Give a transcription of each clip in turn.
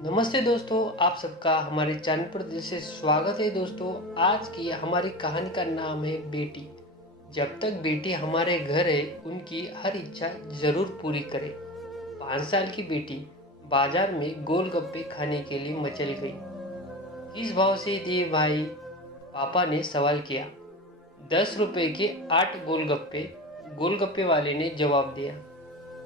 नमस्ते दोस्तों, आप सबका हमारे चैनल पर दिल से स्वागत है। दोस्तों, आज की हमारी कहानी का नाम है बेटी। जब तक बेटी हमारे घर है, उनकी हर इच्छा जरूर पूरी करें। 5 साल की बेटी बाजार में गोलगप्पे खाने के लिए मचल गई। किस भाव से दिए भाई? पापा ने सवाल किया। 10 रुपए के 8 गोलगप्पे, गोलगप्पे वाले ने जवाब दिया।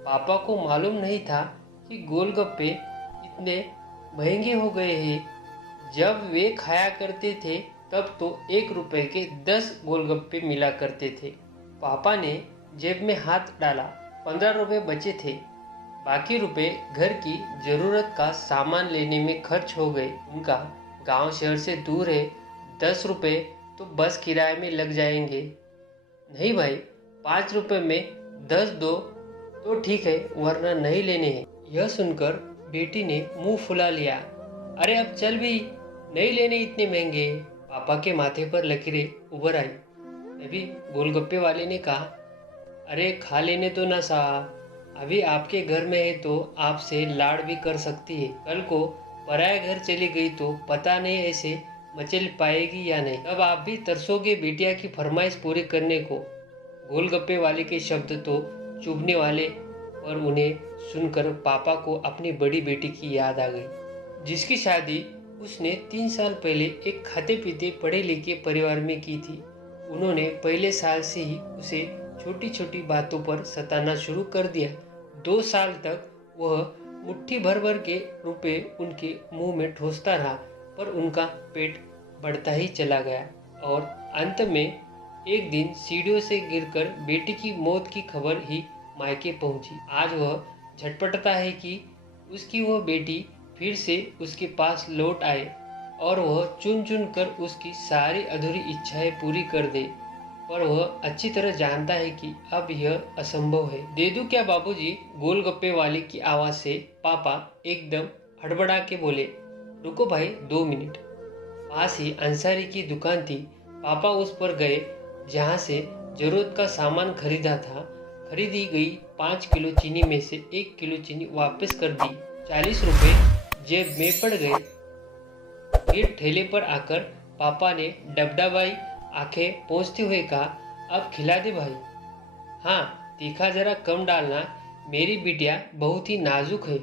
पापा को मालूम नहीं था कि गोलगप्पे इतने महंगे हो गए हैं। जब वे खाया करते थे तब तो 1 रुपए के 10 गोलगप्पे मिला करते थे। पापा ने जेब में हाथ डाला। 15 रुपए बचे थे। बाकी रुपए घर की जरूरत का सामान लेने में खर्च हो गए। उनका गांव शहर से दूर है। 10 रुपए तो बस किराए में लग जाएंगे। नहीं भाई, 5 रुपए में 10 दो तो ठीक है, वरना नहीं लेने हैं। यह सुनकर बेटी ने मुंह फुला लिया। अरे अब चल भी, नहीं लेने इतने महंगे। पापा के माथे पर लकीरें उभर आई। तभी गोलगप्पे वाले ने कहा, अरे खा लेने तो ना साहब, अभी आपके घर में है तो आपसे लाड़ भी कर सकती है। कल को पराया घर चली गई तो पता नहीं ऐसे मचल पाएगी या नहीं। तब आप भी तरसोगे बेटिया की फरमाइश पूरी करने को। गोलगप्पे वाले के शब्द तो चुभने वाले, और उन्हें सुनकर पापा को अपनी बड़ी बेटी की याद आ गई, जिसकी शादी उसने 3 साल पहले एक खाते पीते पढ़े लिखे परिवार में की थी। उन्होंने पहले साल से ही उसे छोटी छोटी बातों पर सताना शुरू कर दिया। 2 साल तक वह मुट्ठी भर भर के रुपए उनके मुंह में ठोसता रहा, पर उनका पेट बढ़ता ही चला गया। और अंत में एक दिन सीढ़ियों से गिरकर बेटी की मौत की खबर ही मायके पहुंची। आज वह झटपटता है कि उसकी वह बेटी फिर से उसके पास लौट आए और वह चुन चुन कर उसकी सारी अधूरी इच्छाएं पूरी कर दे। पर वह अच्छी तरह जानता है कि अब यह असंभव है। दे दूं क्या बाबूजी? गोलगप्पे वाले की आवाज से पापा एकदम हड़बड़ा के बोले। रुको भाई, 2 मिनट। पास ही अंसारी की दुकान थी। पापा उस पर गए, जहाँ से जरूरत का सामान खरीदा था। खरीदी गई 5 किलो चीनी में से 1 किलो चीनी वापस कर दी। 40 रुपए जेब में पड़ गए। फिर ठेले पर आकर पापा ने डबडबाई आंखें पोंछते हुए कहा, अब खिला दे भाई। हाँ, तीखा जरा कम डालना, मेरी बिटिया बहुत ही नाजुक है।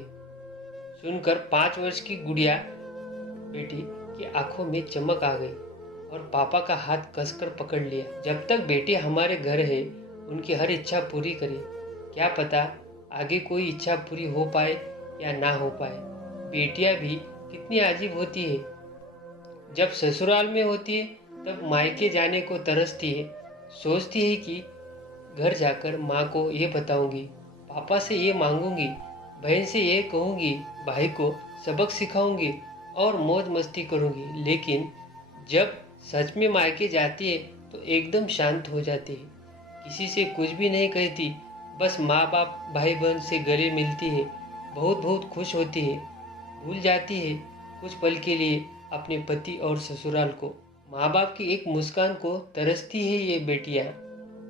सुनकर 5 वर्ष की गुड़िया बेटी की आंखों में चमक आ गई और पापा का हाथ कसकर पकड़ लिया। जब तक बेटी हमारे घर है, उनकी हर इच्छा पूरी करें। क्या पता आगे कोई इच्छा पूरी हो पाए या ना हो पाए। बेटियां भी कितनी अजीब होती है। जब ससुराल में होती है तब मायके जाने को तरसती है। सोचती है कि घर जाकर माँ को ये बताऊंगी, पापा से ये मांगूंगी, बहन से ये कहूंगी, भाई को सबक सिखाऊंगी और मौज मस्ती करूंगी। लेकिन जब सच में मायके जाती है तो एकदम शांत हो जाती है। किसी से कुछ भी नहीं कहती, बस माँ बाप भाई बहन से गले मिलती है। बहुत बहुत खुश होती है। भूल जाती है कुछ पल के लिए अपने पति और ससुराल को। माँ बाप की एक मुस्कान को तरसती है ये बेटियाँ।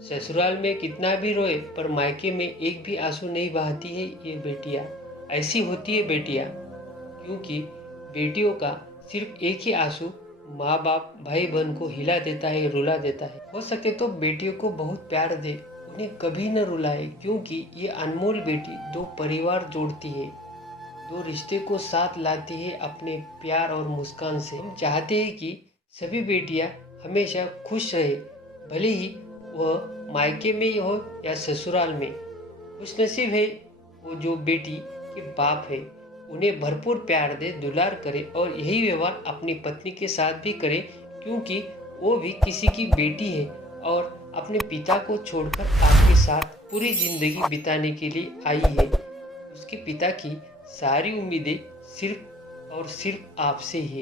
ससुराल में कितना भी रोए, पर मायके में एक भी आंसू नहीं बहाती है ये बेटियाँ। ऐसी होती है बेटियाँ, क्योंकि बेटियों का सिर्फ एक ही आंसू माँ बाप भाई बहन को हिला देता है, रुला देता है। हो सके तो बेटियों को बहुत प्यार दे, उन्हें कभी न रुलाए, क्योंकि ये अनमोल बेटी 2 परिवार जोड़ती है, 2 रिश्ते को साथ लाती है अपने प्यार और मुस्कान से। हम चाहते हैं कि सभी बेटियां हमेशा खुश रहे, भले ही वह मायके में हो या ससुराल में। खुशनसीब है वो जो बेटी के बाप है, उन्हें भरपूर प्यार दे, दुलार करे और यही व्यवहार अपनी पत्नी के साथ भी करे, क्योंकि वो भी किसी की बेटी है और अपने पिता को छोड़कर आपके साथ पूरी जिंदगी बिताने के लिए आई है। उसके पिता की सारी उम्मीदें सिर्फ और सिर्फ आपसे ही है।